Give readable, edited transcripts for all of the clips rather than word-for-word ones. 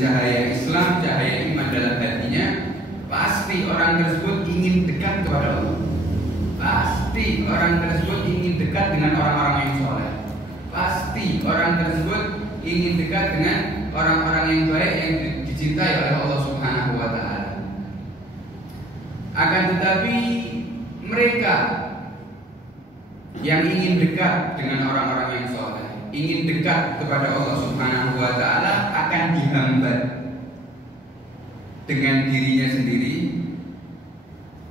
cahaya Islam, cahaya iman dalam hatinya, pasti orang tersebut ingin dekat kepada Allah. Pasti orang tersebut ingin dekat dengan orang-orang yang soleh. Pasti orang tersebut ingin dekat dengan orang-orang yang baik yang dicintai oleh Allah Subhanahu wa Ta'ala. Akan tetapi mereka yang ingin dekat dengan orang-orang yang soleh, ingin dekat kepada Allah Subhanahu wa Ta'ala, akan dihambat dengan dirinya sendiri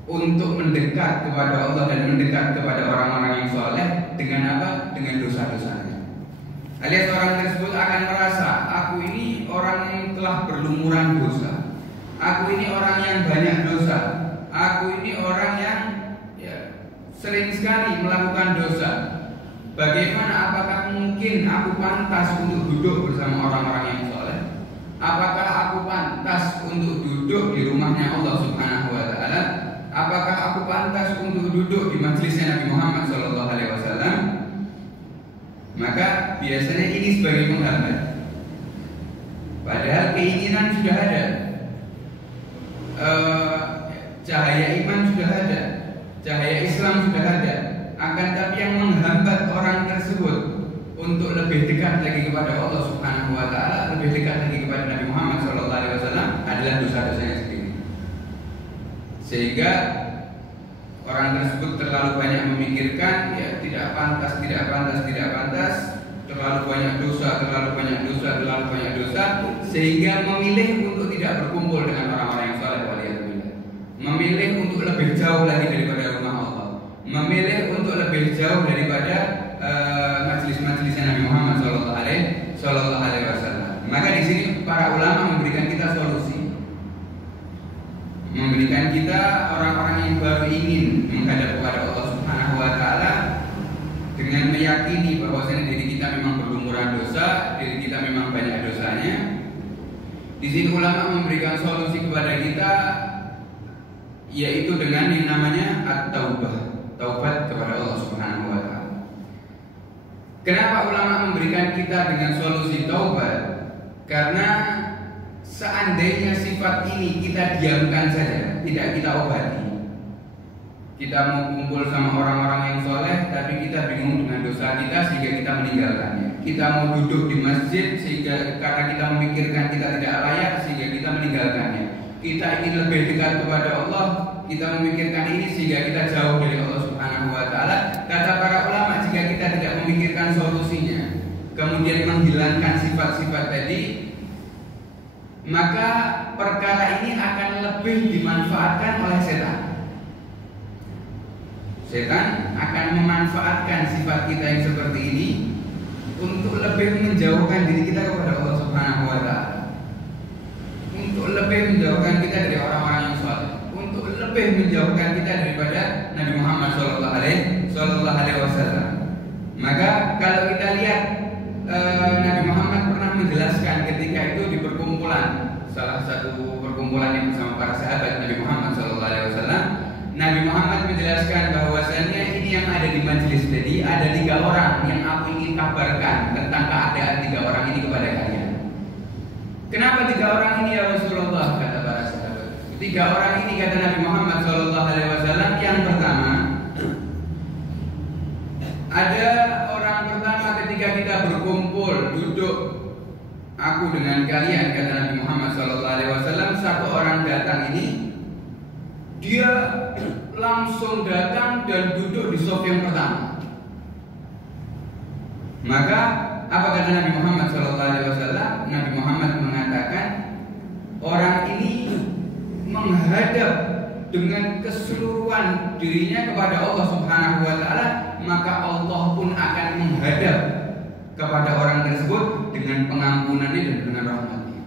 untuk mendekat kepada Allah dan mendekat kepada orang-orang yang soleh dengan apa? Dengan dosa-dosanya. Alias orang tersebut akan merasa, aku ini orang yang telah berlumuran dosa, aku ini orang yang banyak dosa, aku ini orang yang sering sekali melakukan dosa. Bagaimana, apakah mungkin aku pantas untuk duduk bersama orang-orang yang soleh? Apakah aku pantas untuk duduk di rumahnya Allah Subhanahu wa Ta'ala? Apakah aku pantas untuk duduk di majelisnya Nabi Muhammad SAW? Maka biasanya ini sebagai penghambat. Padahal keinginan sudah ada, cahaya iman sudah ada, cahaya Islam sudah ada. Akan tapi yang menghambat orang tersebut untuk lebih dekat lagi kepada Allah Subhanahu wa Ta'ala, lebih dekat lagi kepada Nabi Muhammad SAW adalah dosa-dosanya sendiri. Sehingga orang tersebut terlalu banyak memikirkan, tidak pantas, terlalu banyak dosa, sehingga memilih untuk tidak berkumpul dengan orang-orang yang saleh, waliyadzubillah. Memilih untuk lebih jauh lagi daripada rumah Allah, memilih untuk lebih jauh daripada majelis-majelisnya Nabi Muhammad Sallallahu Alaihi Wasallam. Maka di sini para ulama memberikan kita solusi, memberikan kita orang-orang yang baru ingin menghadap kepada Allah Subhanahu Wa Taala dengan meyakini bahwasanya diri kita memang berlumuran dosa, diri kita memang banyak dosanya. Di sini ulama memberikan solusi kepada kita, yaitu dengan yang namanya at-taubah, taubat kepada Allah Subhanahu wa Ta'ala. Kenapa ulama memberikan kita dengan solusi taubat? Karena seandainya sifat ini kita diamkan saja, tidak kita obati, kita mau kumpul sama orang-orang yang soleh tapi kita bingung dengan dosa kita sehingga kita meninggalkannya. Kita mau duduk di masjid sehingga karena kita memikirkan kita tidak layak sehingga kita meninggalkannya. Kita ingin lebih dekat kepada Allah, kita memikirkan ini sehingga kita jauh dari Allah Subhanahu wa Ta'ala. Kata para ulama, jika kita tidak memikirkan solusinya, kemudian menghilangkan sifat-sifat tadi, maka perkara ini akan lebih dimanfaatkan oleh setan. Setan akan memanfaatkan sifat kita yang seperti ini untuk lebih menjauhkan diri kita kepada Allah Subhanahu wa Ta'ala, untuk lebih menjauhkan kita dari orang-orang yang saleh, untuk lebih menjauhkan kita daripada Nabi Muhammad Sallallahu Alaihi Wasallam. Maka kalau kita lihat Nabi Muhammad pernah menjelaskan ketika itu di perkumpulan, salah satu perkumpulan yang bersama para sahabat Nabi Muhammad Sallallahu Alaihi Wasallam, Nabi Muhammad menjelaskan bahwasannya ini yang ada di majelis tadi ada 3 orang yang aku ingin kabarkan tentang keadaan 3 orang ini kepada kalian. Kenapa 3 orang ini ya Rasulullah, kata para sahabat. 3 orang ini kata Nabi Muhammad Sallallahu Alaihi Wasallam, yang pertama, ada orang pertama ketika kita berkumpul duduk aku dengan kalian, kata Nabi Muhammad Sallallahu Alaihi Wasallam, satu orang datang ini, dia langsung datang dan duduk di saf yang pertama. Maka apa kata Nabi Muhammad SAW? Nabi Muhammad mengatakan, orang ini menghadap dengan keseluruhan dirinya kepada Allah Subhanahu wa Ta'ala, maka Allah pun akan menghadap kepada orang tersebut dengan pengampunannya dan dengan rahmatnya.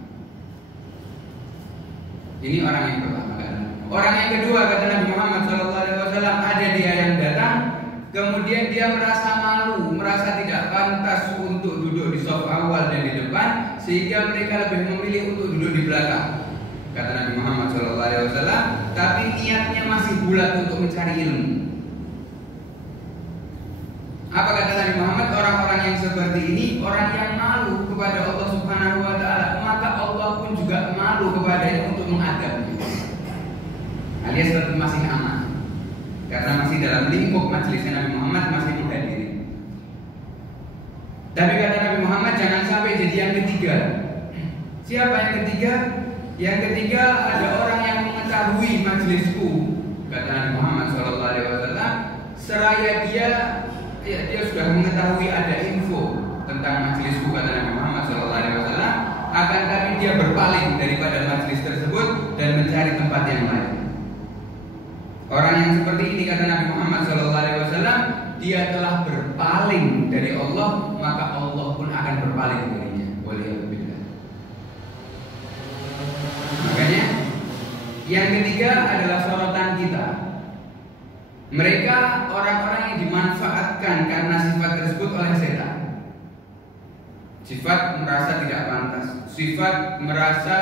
Ini orang yang pertama. Orang yang kedua, kata Nabi Muhammad SAW, ada dia yang datang, kemudian dia merasa malu, merasa tidak pantas untuk duduk di saf awal dan di depan, sehingga mereka lebih memilih untuk duduk di belakang. Kata Nabi Muhammad SAW, tapi niatnya masih bulat untuk mencari ilmu. Apa kata Nabi Muhammad? Orang-orang yang seperti ini, orang yang malu kepada Allah Subhanahu wa Ta'ala, maka Allah pun pun juga malu kepadanya untuk mengadabnya, alias tetap masih aman karena masih dalam lingkup majelisnya Nabi Muhammad, masih menghadiri. Tapi kata Nabi Muhammad, jangan sampai jadi yang ketiga. Siapa yang ketiga? Yang ketiga ada orang yang mengetahui majelisku, kata Nabi Muhammad SAW, seraya dia sudah mengetahui ada info tentang majelisku, kata Nabi Muhammad SAW, akan tapi dia berpaling daripada majelis tersebut dan mencari tempat yang lain. Orang yang seperti ini, kata Nabi Muhammad SAW, dia telah berpaling dari Allah, maka Allah pun akan berpaling darinya. Waliyahulillah. Makanya yang ketiga adalah sorotan kita. Mereka orang-orang yang dimanfaatkan karena sifat tersebut oleh setan. Sifat merasa tidak pantas, sifat merasa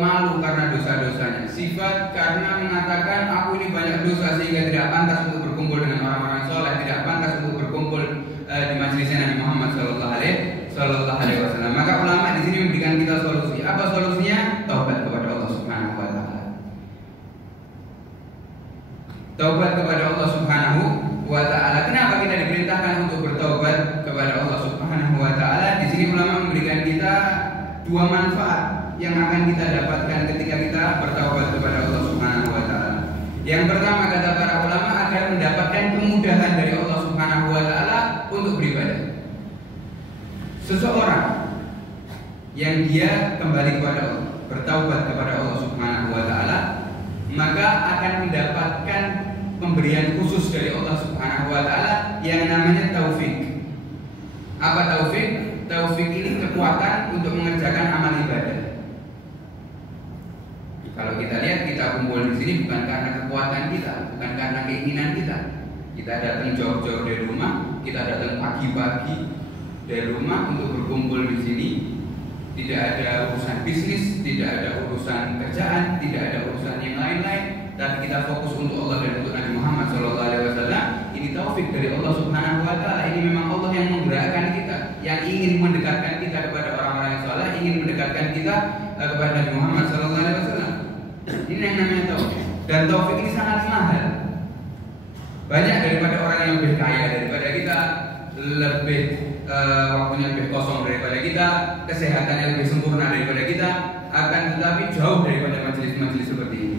malu karena dosa-dosanya, sifat karena mengatakan aku ini banyak dosa sehingga tidak pantas untuk berkumpul dengan orang-orang soleh, tidak pantas untuk berkumpul di majelisnya Nabi Muhammad Sallallahu Alaihi Wasallam. Maka ulama di sini memberikan kita solusi. Apa solusinya? Taubat kepada Allah Subhanahu Wa Taala. Taubat kepada Allah Subhanahu Wa Taala. Kenapa kita diperintahkan untuk bertaubat kepada Allah Subhanahu Wa Taala? Di sini ulama memberikan kita dua manfaat yang akan kita dapatkan ketika kita bertaubat kepada Allah Subhanahu Wa Taala. Yang pertama, kata para ulama, agar mendapatkan kemudahan dari Allah Subhanahu Wa Taala untuk beribadah. Seseorang yang dia kembali kepada Allah, bertaubat kepada Allah Subhanahu Wa Taala, maka akan mendapatkan pemberian khusus dari Allah Subhanahu Wa Taala yang namanya taufik. Apa taufik? Taufik ini kekuatan untuk mengerjakan amal ibadah. Kalau kita lihat, kita kumpul di sini bukan karena kekuatan kita, bukan karena keinginan kita. Kita datang jauh-jauh dari rumah, kita datang pagi-pagi dari rumah untuk berkumpul di sini. Tidak ada urusan bisnis, tidak ada urusan kerjaan, tidak ada urusan yang lain-lain, tapi kita fokus untuk Allah dan untuk Nabi Muhammad SAW. Ini taufik dari Allah Subhanahu Wa Taala. Ini memang Allah yang menggerakkan kita, yang ingin mendekatkan kita kepada orang-orang yang saleh, ingin mendekatkan kita kepada Nabi Muhammad SAW. Ini yang namanya taufik. Dan taufik ini sangat mahal. Banyak daripada orang yang lebih kaya daripada kita, lebih waktunya lebih kosong daripada kita, kesehatannya lebih sempurna daripada kita, akan tetapi jauh daripada majelis-majelis seperti ini.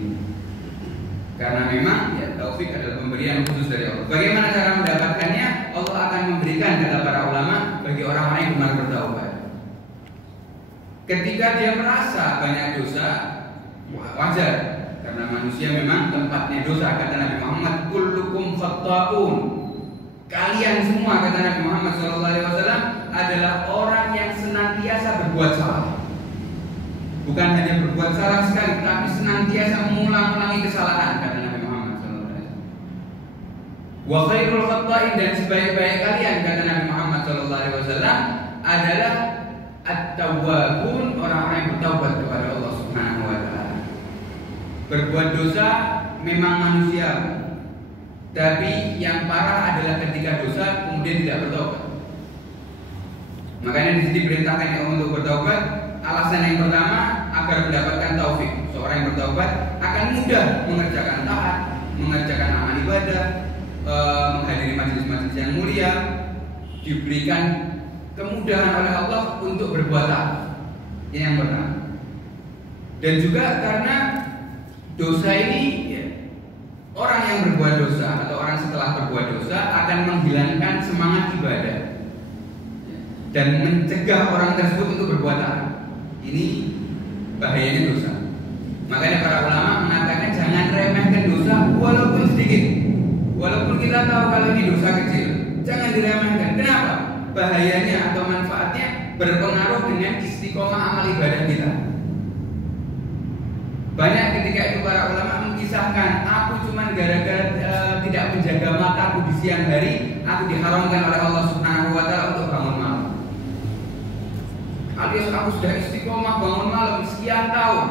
Karena memang ya, taufik adalah pemberian khusus dari Allah. Bagaimana cara mendapatkannya? Allah akan memberikan, kata para ulama, bagi orang-orang yang benar bertaubat. Ketika dia merasa banyak dosa, wajar, karena manusia memang tempatnya dosa. Kata Nabi Muhammad, kullukum khatta'un. Kalian semua, kata Nabi Muhammad SAW, adalah orang yang senantiasa berbuat salah. Bukan hanya berbuat salah sekali, tapi senantiasa mengulang-ulangi kesalahan, kata Nabi Muhammad SAW. Wa khairul khatta'in, dan sebaik-baik kalian, kata Nabi Muhammad SAW, adalah at-tawwabun, orang-orang yang bertaubat kepada Allah Subhanahu Wa Taala. Berbuat dosa memang manusia, tapi yang parah adalah ketika dosa kemudian tidak bertobat. Makanya di sini perintahkan yang untuk bertobat. Alasan yang pertama agar mendapatkan taufik. Seorang yang bertobat akan mudah mengerjakan taat, mengerjakan amal ibadah, menghadiri majelis-majelis yang mulia, diberikan kemudahan oleh Allah untuk berbuat taat. Ini yang pertama. Dan juga karena dosa ini, ya, orang yang berbuat dosa atau orang setelah berbuat dosa akan menghilangkan semangat ibadah dan mencegah orang tersebut untuk berbuat taat. Ini bahayanya dosa. Makanya para ulama mengatakan jangan remehkan dosa walaupun sedikit. Walaupun kita tahu kalau ini dosa kecil, jangan diremehkan. Kenapa? Bahayanya atau manfaatnya berpengaruh dengan istiqomah amal ibadah kita. Banyak ketika itu para ulama mengisahkan, aku cuma gara-gara tidak menjaga mataku di siang hari, aku diharamkan oleh Allah Subhanahu Wa Taala untuk bangun malam. Alias aku sudah istiqomah bangun malam sekian tahun,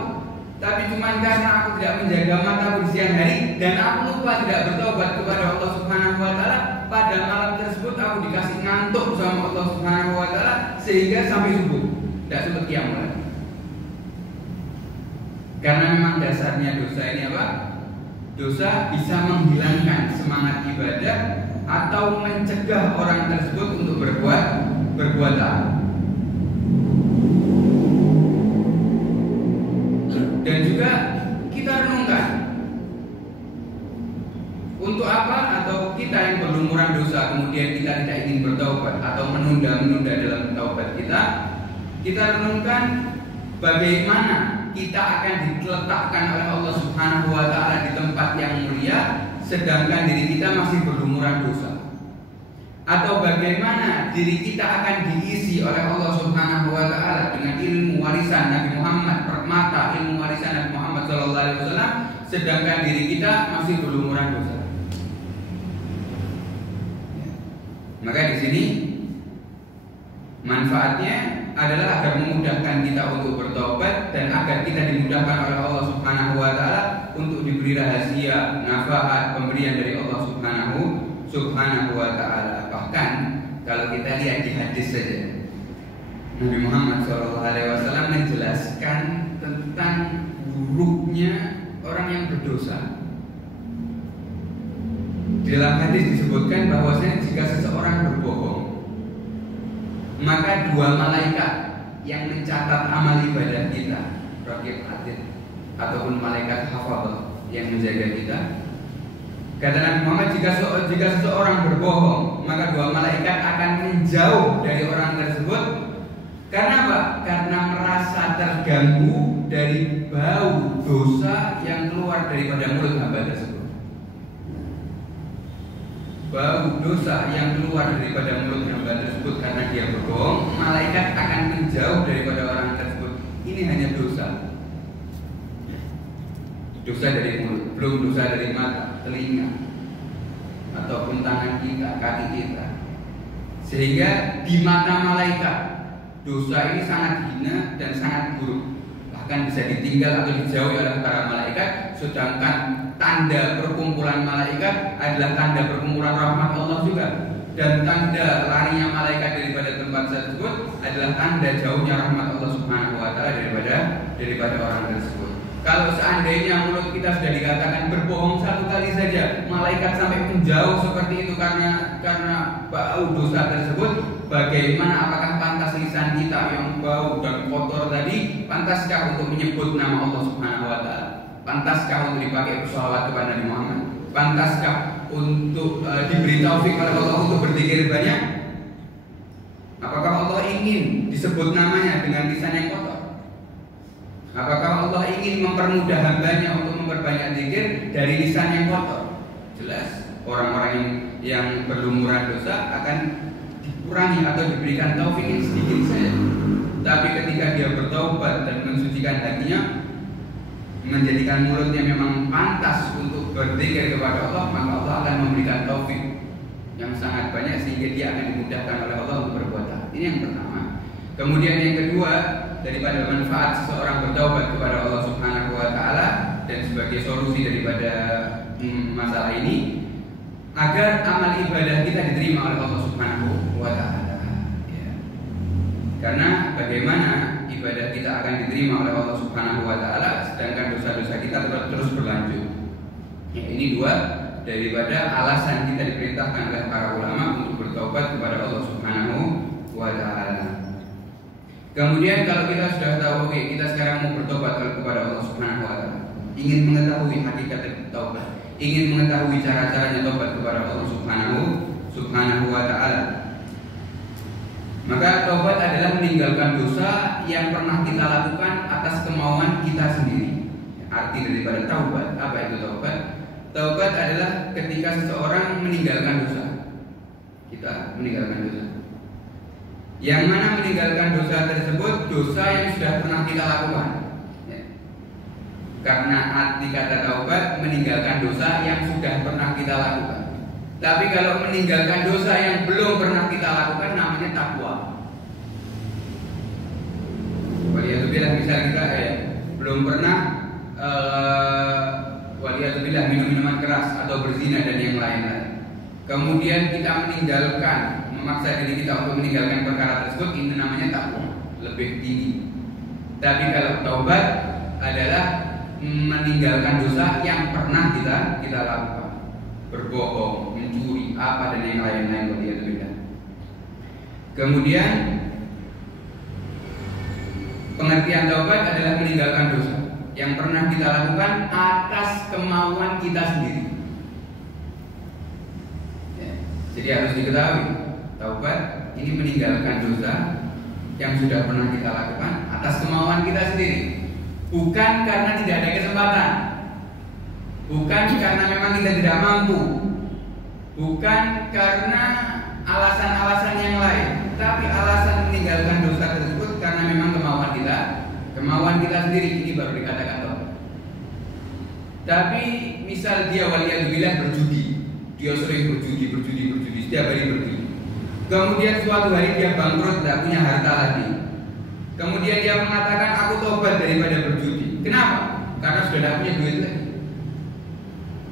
tapi cuma karena aku tidak menjaga mataku di siang hari dan aku lupa tidak bertobat kepada Allah Subhanahu Wa Taala, pada malam tersebut aku dikasih ngantuk sama Allah Subhanahu Wa Taala sehingga sampai subuh tidak sempat qiyam lagi. Karena memang dasarnya dosa ini apa? Dosa bisa menghilangkan semangat ibadah atau mencegah orang tersebut untuk berbuat taat. Dan juga kita renungkan untuk apa, atau kita yang berlumuran dosa kemudian kita tidak ingin bertaubat atau menunda dalam taubat kita renungkan bagaimana kita akan diletakkan oleh Allah Subhanahu wa taala di tempat yang mulia sedangkan diri kita masih berlumuran dosa. Atau bagaimana diri kita akan diisi oleh Allah Subhanahu wa taala dengan ilmu warisan Nabi Muhammad, permata ilmu warisan Nabi Muhammad sallallahu alaihi wasallam sedangkan diri kita masih berlumuran dosa. Maka di sini manfaatnya adalah agar memudahkan kita untuk bertobat dan agar kita dimudahkan oleh Allah Subhanahu wa taala untuk diberi rahasia nafaat pemberian dari Allah Subhanahu wa taala. Bahkan kalau kita lihat di hadis saja, Nabi Muhammad SAW menjelaskan tentang buruknya orang yang berdosa. Di dalam hadis disebutkan bahwasanya jika seseorang berbohong, maka dua malaikat yang mencatat amal ibadah kita, raqib atid, ataupun malaikat hafadh yang menjaga kita, kata Nabi Muhammad, jika seseorang berbohong, maka dua malaikat akan menjauh dari orang tersebut. Karena apa? Karena merasa terganggu dari bau dosa yang keluar daripada mulut hamba tersebut. Bau dosa yang keluar daripada mulut hamba tersebut karena dia berbohong, malaikat akan menjauh daripada orang tersebut. Ini hanya dosa dari mulut, belum dosa dari mata, telinga, ataupun tangan kita, kaki kita. Sehingga di mata malaikat dosa ini sangat hina dan sangat buruk, bahkan bisa ditinggal atau dijauhi oleh para malaikat. Sedangkan tanda perkumpulan malaikat adalah tanda perkumpulan rahmat Allah juga, dan tanda larinya malaikat daripada tempat tersebut adalah tanda jauhnya rahmat Allah Subhanahu wa taala daripada orang tersebut. Kalau seandainya mulut kita sudah dikatakan berbohong satu kali saja, malaikat sampai menjauh seperti itu karena bau dosa tersebut, bagaimana apakah pantas lisan kita yang bau dan kotor tadi, pantaskah untuk menyebut nama Allah Subhanahu wa taala? Pantaskah untuk dipakai sholawat kepada Nabi Muhammad? Pantaskah untuk diberi taufik oleh Allah untuk berzikir banyak? Apakah Allah ingin disebut namanya dengan lisan yang kotor? Apakah Allah ingin mempermudah hambanya untuk memperbanyak zikir dari lisan yang kotor? Jelas orang-orang yang berlumuran dosa akan dikurangi atau diberikan taufik yang sedikit saja. Tapi ketika dia bertaubat dan mensucikan hatinya, menjadikan mulutnya memang pantas untuk berzikir kepada Allah, maka Allah akan memberikan taufik yang sangat banyak sehingga dia akan dimudahkan oleh Allah untuk berbuat taat. Ini yang pertama. Kemudian yang kedua, daripada manfaat seseorang bertaubat kepada Allah Subhanahu wa taala dan sebagai solusi daripada masalah ini, agar amal ibadah kita diterima oleh Allah Subhanahu wa taala. Ya. Karena bagaimana ibadah kita akan diterima oleh Allah Subhanahu wa taala sedangkan dosa-dosa kita terus berlanjut. Ya, ini dua daripada alasan kita diperintahkan oleh para ulama untuk bertobat kepada Allah Subhanahu wa taala. Kemudian kalau kita sudah tahu, oke, kita sekarang mau bertobat kepada Allah Subhanahu wa taala, ingin mengetahui hakikat taubat, ingin mengetahui cara-caranya taubat kepada Allah Subhanahu wa taala. Maka taubat adalah meninggalkan dosa yang pernah kita lakukan atas kemauan kita sendiri. Arti daripada taubat, apa itu taubat? Taubat adalah ketika seseorang meninggalkan dosa. Kita meninggalkan dosa. Yang mana meninggalkan dosa tersebut dosa yang sudah pernah kita lakukan. Ya. Karena arti kata taubat meninggalkan dosa yang sudah pernah kita lakukan. Tapi kalau meninggalkan dosa yang belum pernah kita lakukan namanya takwa. Waliyatubillah, misal kita belum pernah waliyatubillah minum minuman keras atau berzina dan yang lain-lain. Kemudian kita meninggalkan, memaksa diri kita untuk meninggalkan perkara tersebut, ini namanya takwa, lebih tinggi. Tapi kalau taubat adalah meninggalkan dosa yang pernah kita lakukan, berbohong, mencuri, apa dan yang lain-lain. Kemudian pengertian taubat adalah meninggalkan dosa yang pernah kita lakukan atas kemauan kita sendiri. Ya, jadi harus diketahui, taubat ini meninggalkan dosa yang sudah pernah kita lakukan atas kemauan kita sendiri, bukan karena tidak ada kesempatan, bukan karena memang kita tidak mampu, bukan karena alasan-alasan yang lain, tapi alasan meninggalkan dosa tersebut karena memang kemauan kita sendiri. Ini baru dikatakan taubat. Tapi misal dia waliyadzubillah berjudi, dia sering berjudi setiap hari berjudi. Kemudian suatu hari dia bangkrut, tidak punya harta lagi. Kemudian dia mengatakan, aku tobat daripada berjudi. Kenapa? Karena sudah tidak punya duit lagi,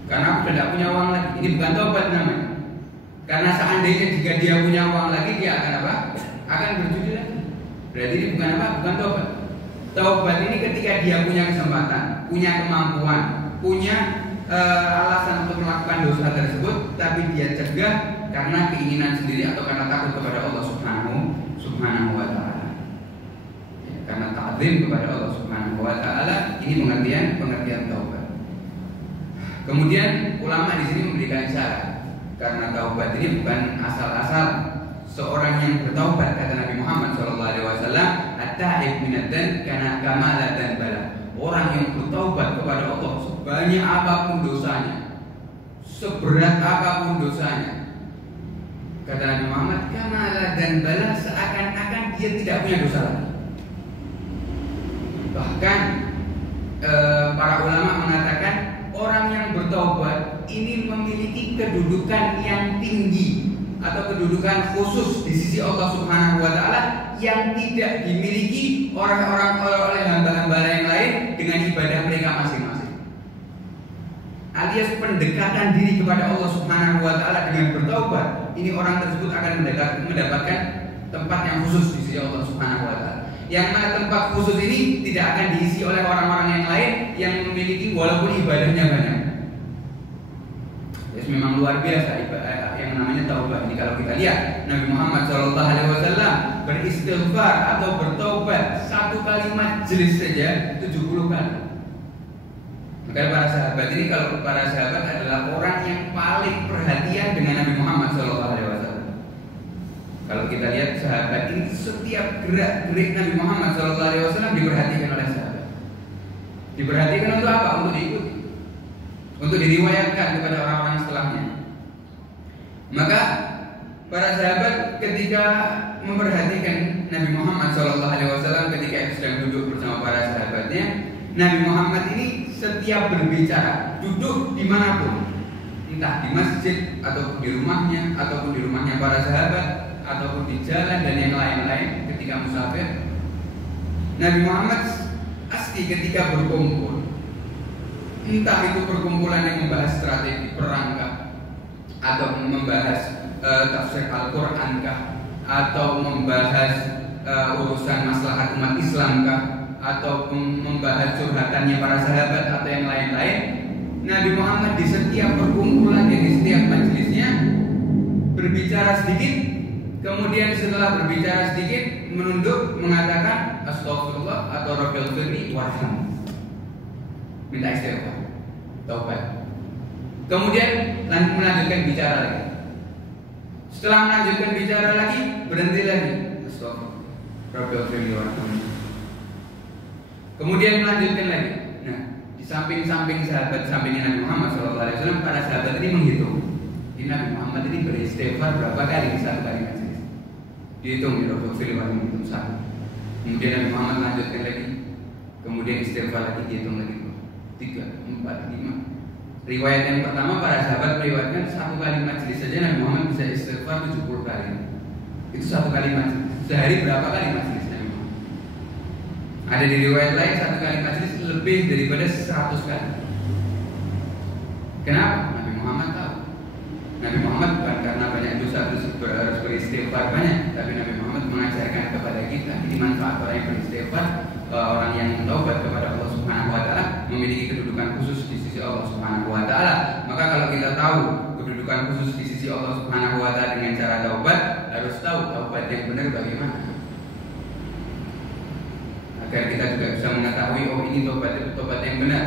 karena aku sudah tidak punya uang lagi. Ini bukan tobat namanya. Karena seandainya jika dia punya uang lagi, dia akan apa? Akan berjudi lagi. Berarti ini bukan apa? Bukan tobat. Taubat ini ketika dia punya kesempatan, punya kemampuan, punya alasan untuk melakukan dosa tersebut, tapi dia cegah karena keinginan sendiri atau karena takut kepada Allah Subhanahu wa Ta'ala. Ya, karena ta'zim kepada Allah Subhanahu wa Ta'ala. Ini pengertian taubat. Kemudian ulama di sini memberikan syarat, karena taubat ini bukan asal-asal seorang yang bertaubat. Kata Nabi Muhammad SAW, at-ta'ib minadz-dzanb kana kamala dzanbala. Orang yang bertaubat kepada Allah sebanyak apapun dosanya, seberat apapun dosanya, kata Nabi Muhammad, kamala dzanbala, seakan-akan dia tidak punya dosa lagi. Bahkan para ulama mengatakan orang yang bertaubat ini memiliki kedudukan yang tinggi atau kedudukan khusus di sisi Allah Subhanahu wa Ta'ala yang tidak dimiliki orang-orang oleh hamba-hamba yang lain dengan ibadah mereka masing-masing. Alias pendekatan diri kepada Allah Subhanahu wa Ta'ala dengan bertaubat, ini orang tersebut akan mendapatkan tempat yang khusus di sisi Allah Subhanahu wa Ta'ala. Yang mana tempat khusus ini tidak akan diisi oleh orang-orang yang lain yang memiliki walaupun ibadahnya banyak. Jadi memang luar biasa ibadah yang namanya taubat ini. Kalau kita lihat Nabi Muhammad SAW beristighfar atau bertaubat satu kali majelis saja 70 kali. Maka para sahabat ini, kalau para sahabat adalah orang yang paling perhatian dengan Nabi Muhammad SAW. Kalau kita lihat sahabat ini, setiap gerak-gerik Nabi Muhammad SAW diperhatikan oleh sahabat. Diperhatikan untuk apa? Untuk diikuti, untuk diriwayatkan kepada orang-orang setelahnya. Maka para sahabat ketika memperhatikan Nabi Muhammad SAW ketika sedang duduk bersama para sahabatnya, Nabi Muhammad ini setiap berbicara, duduk dimanapun, entah di masjid ataupun di rumahnya, ataupun di rumahnya para sahabat, ataupun di jalan dan yang lain-lain ketika musafir, Nabi Muhammad pasti ketika berkumpul, entah itu perkumpulan yang membahas strategi perang kah, atau membahas tafsir Al-Quran kah, atau membahas urusan maslahat umat Islam kah, atau membahas curhatannya para sahabat atau yang lain-lain, Nabi Muhammad di setiap perkumpulan, di setiap majelisnya berbicara sedikit, kemudian setelah berbicara sedikit menunduk mengatakan astagfirullah atau rabbil firli warham, minta istighfar, taubat. Kemudian melanjutkan bicara lagi. Setelah melanjutkan bicara lagi, berhenti lagi, astagfirullah, rabbil firli warham. Kemudian melanjutkan lagi. Nah, di samping-samping sahabat, sampingnya Nabi Muhammad SAW, para sahabat ini menghitung, ini Nabi Muhammad ini beristighfar berapa kali, satu kali majelis. Dihitung di Rabbul Fil Wahim, hitung satu. Kemudian Nabi Muhammad lanjutkan lagi, kemudian istighfar lagi, dihitung lagi 3, 4, 5. Riwayat yang pertama para sahabat meriwayatkan satu kali majelis saja Nabi Muhammad bisa istighfar 70 kali. Itu satu kali majelis. Sehari berapa kali majelis Nabi Muhammad? Ada di riwayat lain satu kali majelis lebih daripada 100 kali. Kenapa? Nabi Muhammad tahu. Nabi Muhammad bukan karena banyak dosa harus beristighfar banyak, tapi Nabi Muhammad mengajarkan kepada kita ini manfaat orang yang beristighfar, orang yang taubat kepada Allah Subhanahu wa Ta'ala, memiliki kedudukan khusus di sisi Allah Subhanahu wa taala. Maka kalau kita tahu kedudukan khusus di sisi Allah Subhanahu wa taala dengan cara taubat, harus tahu taubat yang benar bagaimana. Agar kita juga bisa mengetahui oh ini taubat yang benar.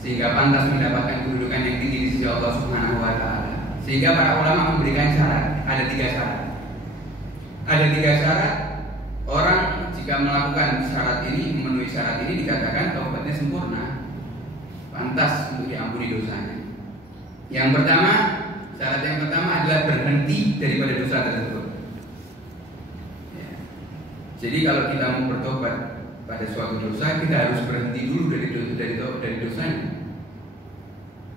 Sehingga pantas mendapatkan kedudukan yang tinggi di sisi Allah Subhanahu wa taala. Sehingga para ulama memberikan syarat, ada 3 syarat. Ada 3 syarat. Orang jika melakukan syarat ini, memenuhi syarat ini dikatakan taubatnya sempurna, pantas untuk diampuni dosanya. Yang pertama, syarat yang pertama adalah berhenti daripada dosa tersebut. Ya. Jadi kalau kita mau bertobat pada suatu dosa, kita harus berhenti dulu dari dosanya.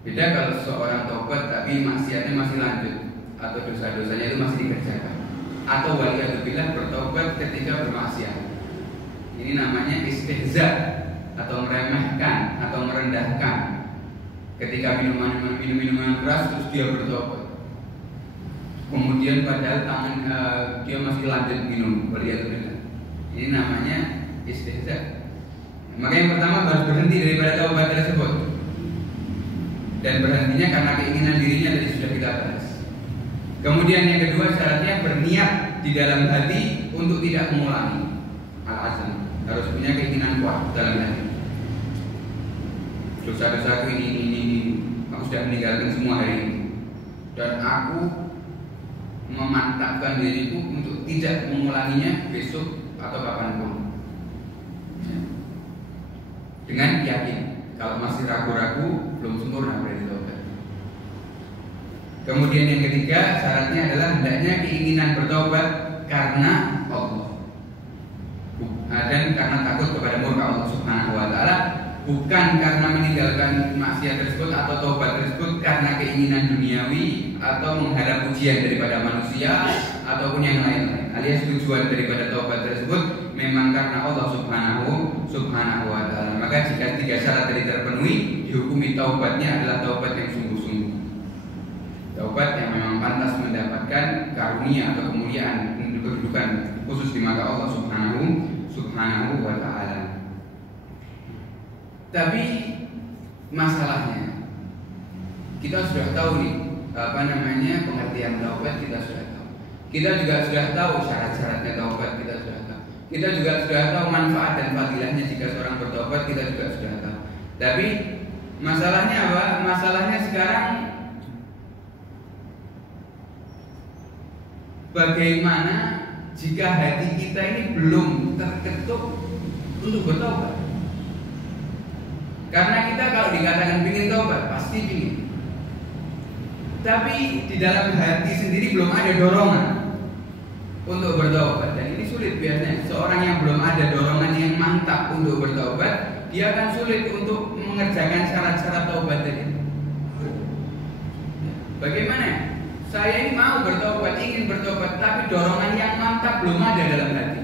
Beda kalau seorang tobat tapi maksiatnya masih lanjut atau dosa-dosanya itu masih dikerjakan. Atau waliyadzubillah bertobat ketika bermaksiat. Ini namanya istihza atau meremehkan atau merendahkan. Ketika minuman keras terus dia bertobat. Kemudian padahal dia masih lanjut minum, waliyadzubillah. Ini namanya istihza. Maka yang pertama harus berhenti daripada taubat tersebut. Dan berhentinya karena keinginan dirinya tadi sudah kita bahas. Kemudian yang kedua syaratnya berniat di dalam hati untuk tidak mengulangi. Al-azam, harus punya keinginan kuat dalam hati. Dosa-dosaku ini, aku sudah meninggalkan semua hari ini. Dan aku memantapkan diriku untuk tidak mengulanginya besok atau kapanpun. Dengan yakin, kalau masih ragu-ragu belum sempurna berarti taubat. Kemudian yang ketiga syaratnya adalah hendaknya keinginan bertobat karena Allah dan karena takut kepada murka Allah Subhanahu wa taala, bukan karena meninggalkan maksiat tersebut atau taubat tersebut karena keinginan duniawi atau mengharap pujian daripada manusia ataupun yang lain-lain. Alias tujuan daripada taubat tersebut memang karena Allah Subhanahu wa taala. Maka jika 3 syarat tadi terpenuhi, dihukumi taubatnya adalah taubat yang sungguh-sungguh. Taubat yang memang pantas mendapatkan karunia atau kemuliaan kedudukan khusus di mata Allah Subhanahu wa taala. Tapi masalahnya kita sudah tahu nih pengertian taubat, kita sudah tahu. Kita juga sudah tahu syarat-syaratnya taubat, kita sudah tahu. Kita juga sudah tahu manfaat dan fadilahnya jika seorang bertaubat, kita juga sudah tahu. Tapi masalahnya apa? Masalahnya sekarang bagaimana jika hati kita ini belum terketuk untuk bertobat? Karena kita kalau dikatakan ingin tobat, pasti ingin. Tapi di dalam hati sendiri belum ada dorongan untuk bertobat. Dan ini sulit biasanya. Seorang yang belum ada dorongan yang mantap untuk bertobat, dia akan sulit untuk mengerjakan syarat-syarat taubat tadi. Bagaimana? Saya ini mau bertobat, ingin bertobat, tapi dorongan yang mantap belum ada dalam hati.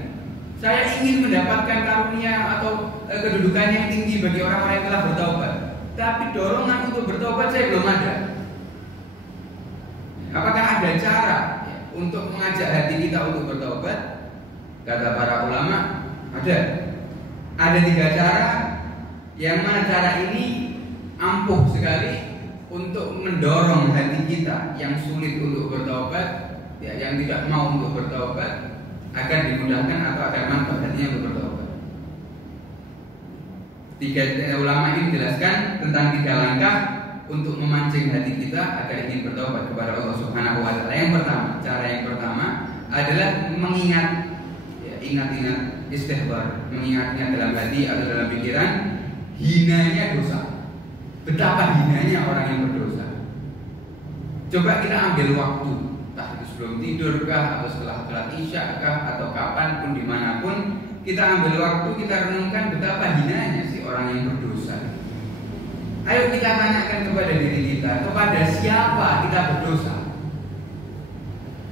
Saya ingin mendapatkan karunia atau kedudukan yang tinggi bagi orang-orang yang telah bertobat, tapi dorongan untuk bertobat saya belum ada. Apakah ada cara untuk mengajak hati kita untuk bertobat? Kata para ulama, ada. Ada 3 cara, yang mana cara ini ampuh sekali untuk mendorong hati kita yang sulit untuk bertobat, yang tidak mau untuk bertobat, agar dimudahkan atau agar mantap hatinya untuk bertobat. 3 ulama ini menjelaskan tentang 3 langkah untuk memancing hati kita agar ingin bertobat kepada Allah Subhanahu wa taala. Yang pertama, cara yang pertama adalah mengingat, ingat-ingat istighfar, mengingatnya dalam hati atau dalam pikiran hinanya dosa. Betapa hinanya orang yang berdosa. Coba kita ambil waktu, entah itu sebelum tidur kah, atau setelah sholat isya kah, atau kapanpun dimanapun, kita ambil waktu, kita renungkan betapa hinanya si orang yang berdosa. Ayo kita tanyakan kepada diri kita, kepada siapa kita berdosa.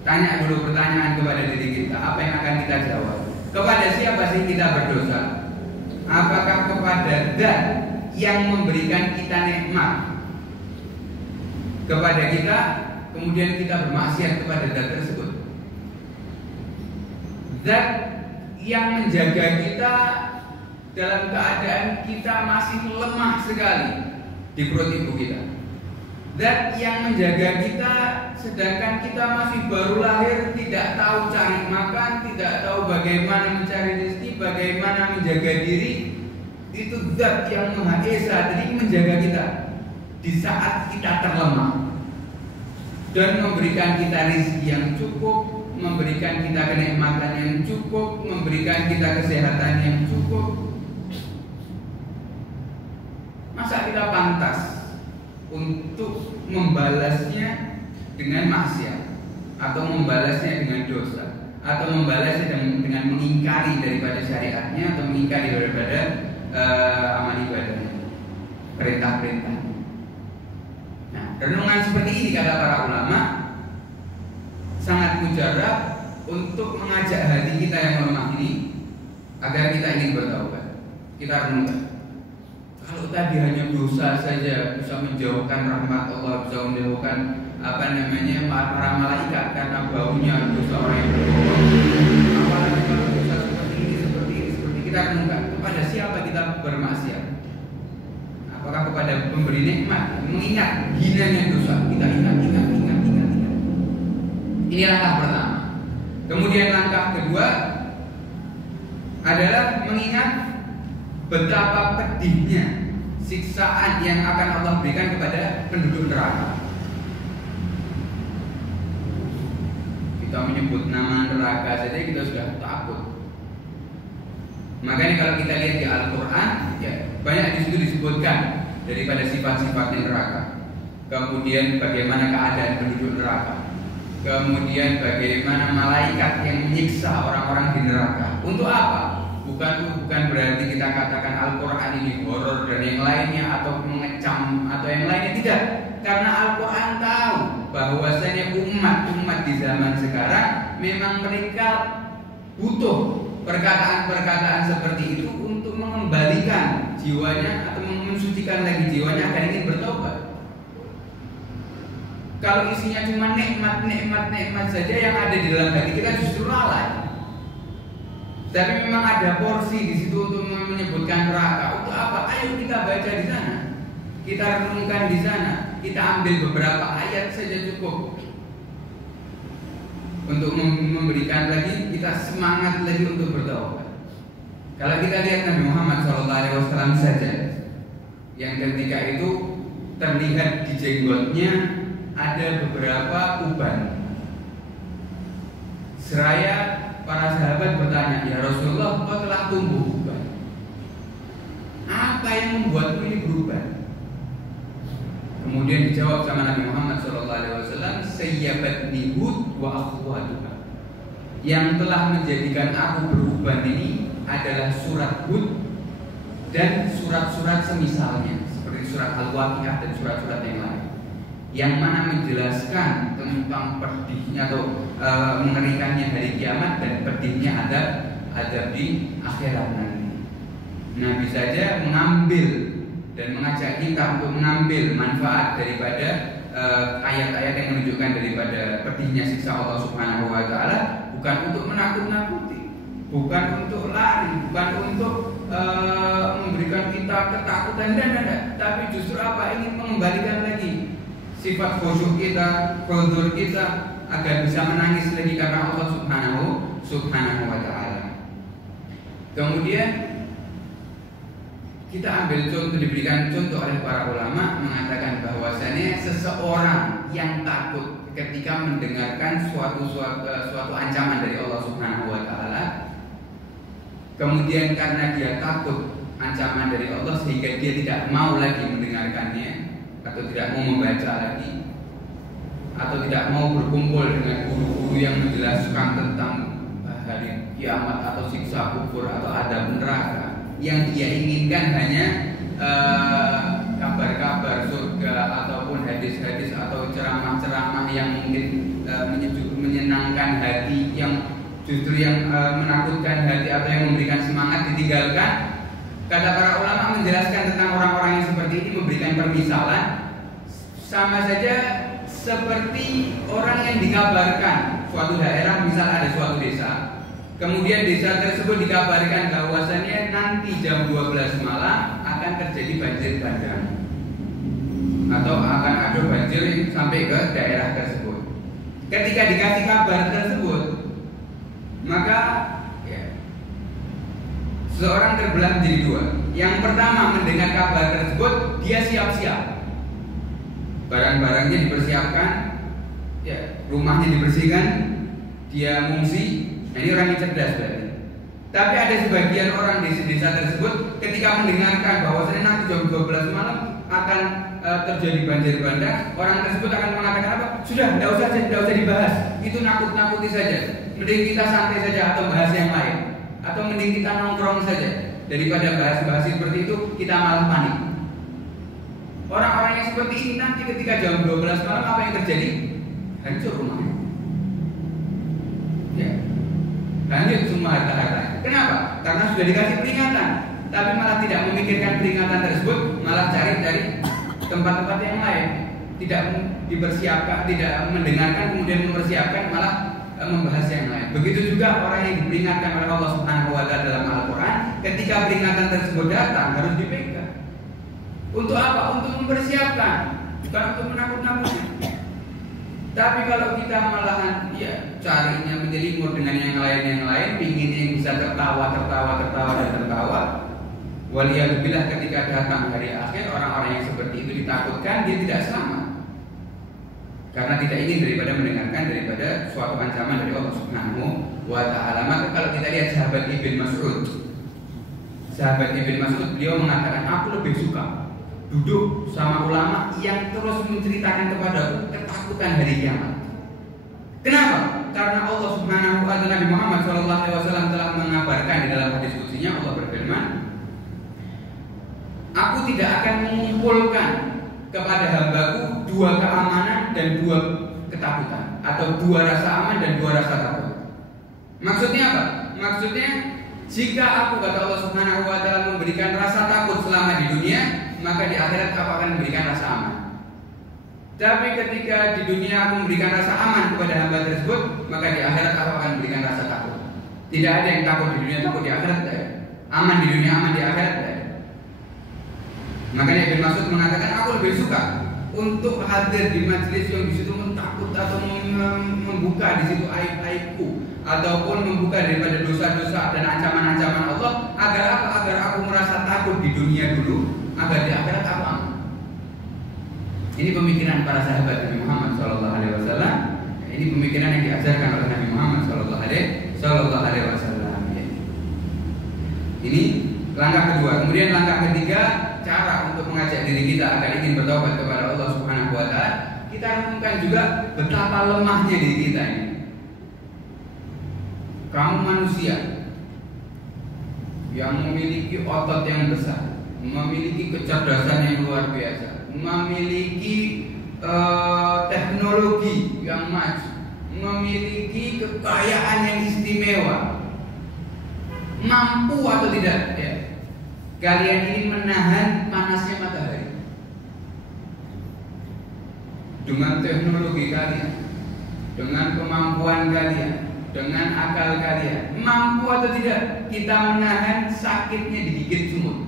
Tanya dulu pertanyaan kepada diri kita, apa yang akan kita jawab? Kepada siapa sih kita berdosa? Apakah kepada zat yang memberikan kita nikmat kepada kita, kemudian kita bermaksiat kepada zat tersebut? Zat yang menjaga kita dalam keadaan kita masih lemah sekali di perut ibu kita. Zat yang menjaga kita sedangkan kita masih baru lahir, tidak tahu cari makan, tidak tahu bagaimana mencari rezeki, bagaimana menjaga diri. Itu zat yang Maha Esa, jadi menjaga kita di saat kita terlemah dan memberikan kita rezeki yang cukup, memberikan kita kenikmatan yang cukup, memberikan kita kesehatan yang cukup. Masa kita pantas untuk membalasnya dengan maksiat, atau membalasnya dengan dosa, atau membalasnya dengan mengingkari daripada syariatnya, atau mengingkari daripada amal ibadahnya, perintah-perintahnya. Nah, renungan seperti ini kata para ulama sangat mujarab untuk mengajak hati kita yang lemah ini agar kita ingin bertaubat. Kita renungkan. Kalau tadi hanya dosa saja bisa menjauhkan rahmat Allah, bisa menjauhkan para malaikat karena baunya dosa orang yang berbohong. Apalagi kalau dosa seperti ini, kita renungkan kepada siapa kita bermaksiat? Apakah kepada pemberi nikmat? Mengingat hinanya dosa, kita ingat. Ini langkah pertama. Kemudian langkah kedua adalah mengingat betapa pedihnya siksaan yang akan Allah berikan kepada penduduk neraka. Kita menyebut nama neraka saja kita sudah takut. Makanya kalau kita lihat di Al-Quran, ya, banyak di situ disebutkan daripada sifat-sifatnya neraka. Kemudian bagaimana keadaan penduduk neraka. Kemudian bagaimana malaikat yang menyiksa orang-orang di neraka. Untuk apa? Bukan berarti kita katakan Al-Quran ini horor dan yang lainnya, atau mengecam atau yang lainnya, tidak. Karena Al-Quran tahu bahwasanya umat di zaman sekarang memang mereka butuh perkataan-perkataan seperti itu untuk mengembalikan jiwanya atau mensucikan lagi jiwanya agar ingin bertobat. Kalau isinya cuma nikmat saja yang ada di dalam hati kita justru lalai. Tapi memang ada porsi di situ untuk menyebutkan neraka. Untuk apa? Ayo kita baca di sana, kita renungkan di sana, kita ambil beberapa ayat saja cukup untuk memberikan lagi kita semangat lagi untuk bertaubat. Kalau kita lihat Nabi Muhammad SAW saja, yang ketika itu terlihat di jenggotnya ada beberapa uban. Seraya para sahabat bertanya, ya Rasulullah, kau telah tumbuh uban. Apa yang membuatmu ini berubah? Kemudian dijawab sama Nabi Muhammad SAW, sayyabatni Hud wa akhwatuha. Yang telah menjadikan aku beruban ini adalah surat Hud dan surat-surat semisalnya, seperti surat Al-Waqiah dan surat-surat yang lain, yang mana menjelaskan tentang pedihnya atau mengerikannya hari kiamat dan pedihnya adab di akhirat nanti. Nabi saja mengambil dan mengajak kita untuk mengambil manfaat daripada ayat-ayat yang menunjukkan daripada pedihnya siksa Allah Subhanahu wa Ta'ala, bukan untuk menakut-nakuti, bukan untuk lari, bukan untuk memberikan kita ketakutan dan tapi justru apa? Ingin mengembalikan lagi sifat khusyuk kita, hudzur kita agar bisa menangis lagi karena Allah Subhanahu wa Ta'ala. Kemudian kita ambil contoh, diberikan contoh oleh para ulama mengatakan bahwasanya seseorang yang takut ketika mendengarkan suatu ancaman dari Allah Subhanahu wa Ta'ala, kemudian karena dia takut ancaman dari Allah sehingga dia tidak mau lagi mendengarkannya, atau tidak mau membaca lagi, atau tidak mau berkumpul dengan guru-guru yang menjelaskan tentang hari kiamat atau siksa kubur atau adab neraka, yang dia inginkan hanya kabar-kabar surga ataupun hadis-hadis atau ceramah-ceramah yang mungkin menyenangkan hati, yang justru yang menakutkan hati atau yang memberikan semangat ditinggalkan. Kata para ulama menjelaskan tentang orang-orang yang seperti ini, memberikan permisalan sama saja seperti orang yang dikabarkan suatu daerah, misal ada suatu desa, Kemudian desa tersebut dikabarkan bahwasannya nanti jam 12 malam akan terjadi banjir bandang atau akan ada banjir sampai ke daerah tersebut. Ketika dikasih kabar tersebut, maka seseorang terbelah menjadi dua. Yang pertama mendengar kabar tersebut, dia siap-siap, barang-barangnya dipersiapkan, rumahnya dibersihkan, dia mengungsi. Nah, ini orang yang cerdas berarti. Tapi ada sebagian orang di desa tersebut ketika mendengarkan bahwasanya nanti jam 12 malam akan terjadi banjir bandang, orang tersebut akan mengatakan apa? Sudah, tidak usah dibahas. Itu nakut-nakuti saja. Mending kita santai saja atau bahas yang lain. Atau mending kita nongkrong saja. Daripada bahas-bahas seperti itu, kita malah panik. Orang-orang yang seperti ini nanti ketika jam 12 malam apa yang terjadi? Hancur rumahnya. Hancur semua harta-harta. Kenapa? Karena sudah dikasih peringatan, tapi malah tidak memikirkan peringatan tersebut, malah cari-cari tempat-tempat yang lain. Tidak dipersiapkan, tidak mendengarkan, kemudian mempersiapkan, malah membahas yang lain. Begitu juga orang yang diperingatkan oleh Allah Subhanahu wa Ta'ala dalam Al-Quran, ketika peringatan tersebut datang harus dipegang. Untuk apa? Untuk mempersiapkan, bukan untuk menakut-nakuti. Tapi kalau kita malahan carinya menyelimur dengan yang lain, ingin yang bisa tertawa. Waliyahillah, ketika datang hari akhir, orang-orang yang seperti itu ditakutkan, dia tidak selamat. Karena tidak ingin daripada suatu ancaman dari Allah Subhanahu wa Ta'ala. Maka kalau kita lihat sahabat Ibn Mas'ud, beliau mengatakan, aku lebih suka duduk sama ulama yang terus menceritakan kepadaku ketakutan hari kiamat. Kenapa? Karena Allah Subhanahu wa Ta'ala, Nabi Muhammad SAW telah mengabarkan di dalam hadis qudsiynya, Allah berfirman, aku tidak akan mengumpulkan kepada hambaku dua keamanan dan dua ketakutan, atau dua rasa aman dan dua rasa takut. Maksudnya apa? Maksudnya jika aku, kata Allah Subhanahu wa Ta'ala, memberikan rasa takut selama di dunia, maka di akhirat aku akan memberikan rasa aman. Tapi ketika di dunia aku memberikan rasa aman kepada hamba tersebut, maka di akhirat aku akan memberikan rasa takut. Tidak ada yang takut di dunia, takut di akhirat tidak ada. Aman di dunia, aman di akhirat tidak ada. Makanya Ibn Mas'ud mengatakan, aku lebih suka untuk hadir di majelis yang di situ mentakut atau membuka di situ aib-aibku, ataupun membuka daripada dosa-dosa dan ancaman-ancaman Allah, agar apa? Agar aku merasa takut di dunia dulu, agar di akhirat aku aman. Ini pemikiran para sahabat Nabi Muhammad SAW. Ini pemikiran yang diajarkan oleh Nabi Muhammad SAW. Ini langkah kedua. Kemudian langkah ketiga, cara untuk mengajak diri kita agar ingin bertobat kepada Allah Subhanahu wa Ta'ala. Kita renungkan juga betapa lemahnya diri kita ini. Kamu manusia yang memiliki otot yang besar, memiliki kecerdasan yang luar biasa, memiliki teknologi yang maju, memiliki kekayaan yang istimewa. Mampu atau tidak kalian ini menahan panasnya matahari dengan teknologi kalian, dengan kemampuan kalian, dengan akal kalian? Mampu atau tidak kita menahan sakitnya digigit semut?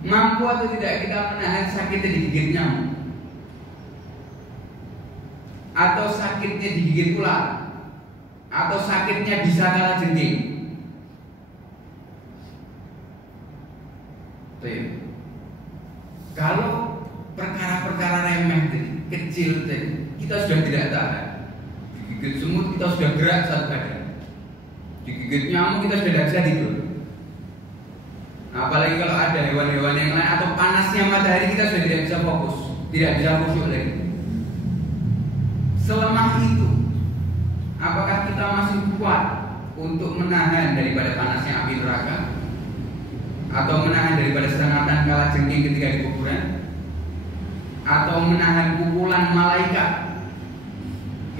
Mampu atau tidak kita menahan sakitnya digigit nyamuk? Atau sakitnya digigit ular? Atau sakitnya bisa kalajengking? Kalau perkara-perkara remeh kecil kita sudah tidak tahan. Digigit semut kita sudah gerak satu badan, digigit nyamuk kita sudah tidak bisa tidur. Apalagi kalau ada hewan-hewan yang lain, atau panasnya matahari kita sudah tidak bisa fokus, tidak bisa khusyuk lagi. Selemah itu, apakah kita masih kuat untuk menahan daripada panasnya api neraka, atau menahan daripada serangatan kalajengking ketika di kuburan, atau menahan pukulan malaikat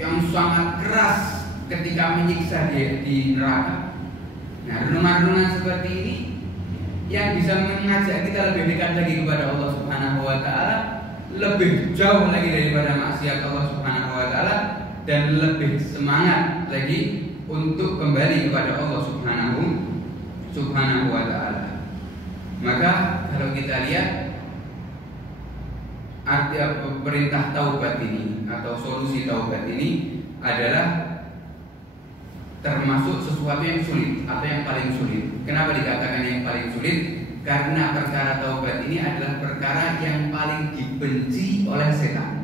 yang sangat keras ketika menyiksa di neraka? Nah, renungan-renungan seperti ini yang bisa mengajak kita lebih dekat lagi kepada Allah Subhanahu wa Ta'ala, lebih jauh lagi daripada maksiat Allah Subhanahu wa Ta'ala, dan lebih semangat lagi untuk kembali kepada Allah Subhanahu wa ta'ala. Maka kalau kita lihat arti perintah taubat ini atau solusi taubat ini adalah termasuk sesuatu yang sulit atau yang paling sulit. Kenapa dikatakan yang paling sulit? Karena perkara taubat ini adalah perkara yang paling dibenci oleh setan.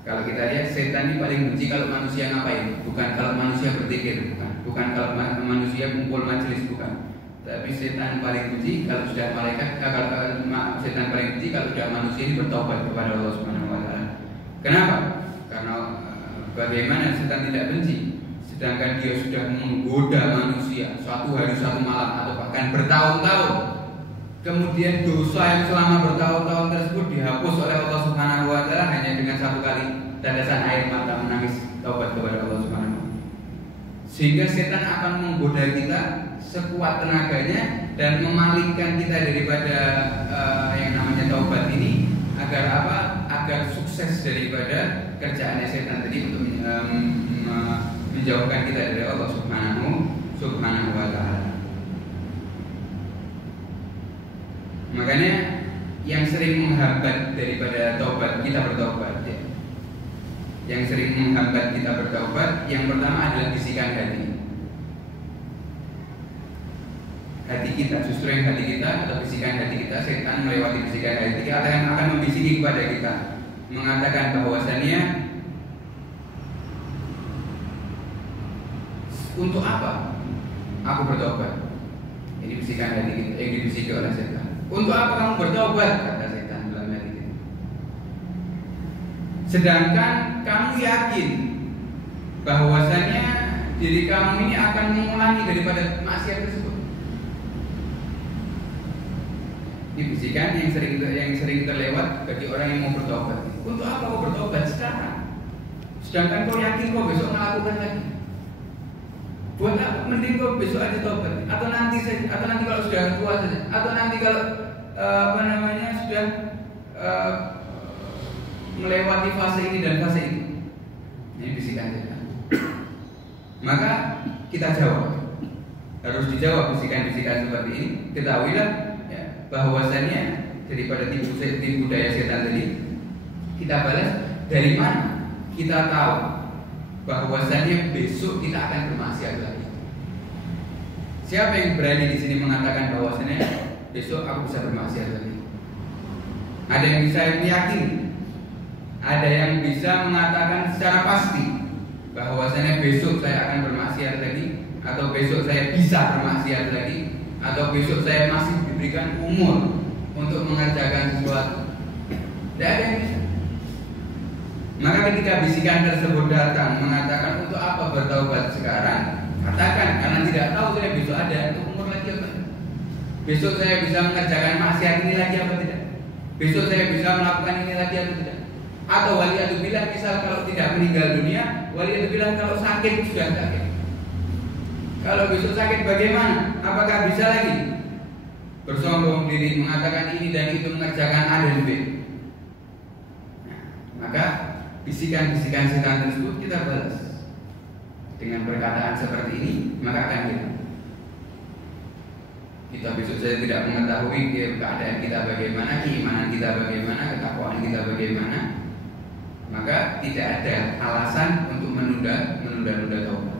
Kalau kita lihat, setan ini paling benci kalau manusia ngapain? Bukan kalau manusia berzikir, bukan kalau manusia kumpul majelis, bukan. Tapi setan paling benci kalau sudah setan paling benci kalau sudah manusia ini bertobat kepada Allah Subhanahu wa ta'ala. Kenapa? Karena bagaimana setan tidak benci? Sedangkan dia sudah menggoda manusia suatu hari satu malam atau bahkan bertahun-tahun. Kemudian dosa yang selama bertahun-tahun tersebut dihapus oleh Allah Subhanahu wa ta'ala hanya dengan satu kali tetesan air mata menangis taubat kepada Allah Subhanahu wa ta'ala. Sehingga setan akan menggoda kita sekuat tenaganya dan memalingkan kita daripada yang namanya taubat ini agar apa? Agar sukses daripada kerjaannya setan tadi untuk menjauhkan kita dari Allah Subhanahu wa ta'ala. Makanya yang sering menghambat daripada taubat kita bertaubat ya. Yang sering menghambat kita bertaubat yang pertama adalah bisikan hati kita, justru yang hati kita atau bisikan hati kita, setan melewati bisikan hati kita yang akan membisiki kepada kita, mengatakan bahwasannya untuk apa aku bertobat? Ini bisikan hati kita yang dibisiki oleh setan. Untuk apa kamu bertobat? Kata setan dalam hati kita. Sedangkan kamu yakin bahwasannya diri kamu ini akan mengulangi daripada maksiat tersebut. Ini bisikan yang sering terlewat bagi orang yang mau bertobat. Untuk apa kau bertobat sekarang? Sedangkan kau yakin kau besok melakukan lagi. Buat apa? Mending kau besok aja tobat, atau nanti kalau sudah tua saja, atau nanti kalau sudah melewati fase ini dan fase itu. Ini bisikan setan. Maka kita jawab, harus dijawab bisikan-bisikan seperti ini. Ketahuilah ya, bahwasannya daripada tipu daya setan tadi, kita balas dari mana? Kita tahu bahwasannya besok kita akan bermaksiat lagi. Siapa yang berani di sini mengatakan bahwasannya besok aku bisa bermaksiat lagi? Ada yang bisa meyakini? Ada yang bisa mengatakan secara pasti bahwasannya besok saya akan bermaksiat lagi, atau besok saya bisa bermaksiat lagi, atau besok saya masih diberikan umur untuk mengerjakan sesuatu? Tidak ada yang bisa. Maka ketika bisikan tersebut datang mengatakan untuk apa bertaubat sekarang, katakan karena tidak tahu saya besok ada untuk umur lagi apa tidak. Besok saya bisa mengerjakan maksiat ini lagi apa tidak. Besok saya bisa melakukan ini lagi apa tidak. Atau waliyadzubillah misal kalau tidak meninggal dunia, waliyadzubillah kalau sakit sudah sakit. Kalau besok sakit bagaimana? Apakah bisa lagi bersombong diri mengatakan ini dan itu mengerjakan A dan B? Nah, maka bisikan-bisikan setan tersebut kita balas dengan perkataan seperti ini, maka akan kita besok saya tidak mengetahui keadaan kita bagaimana, keimanan kita bagaimana, ketakwaan kita bagaimana, maka tidak ada alasan untuk menunda taubat.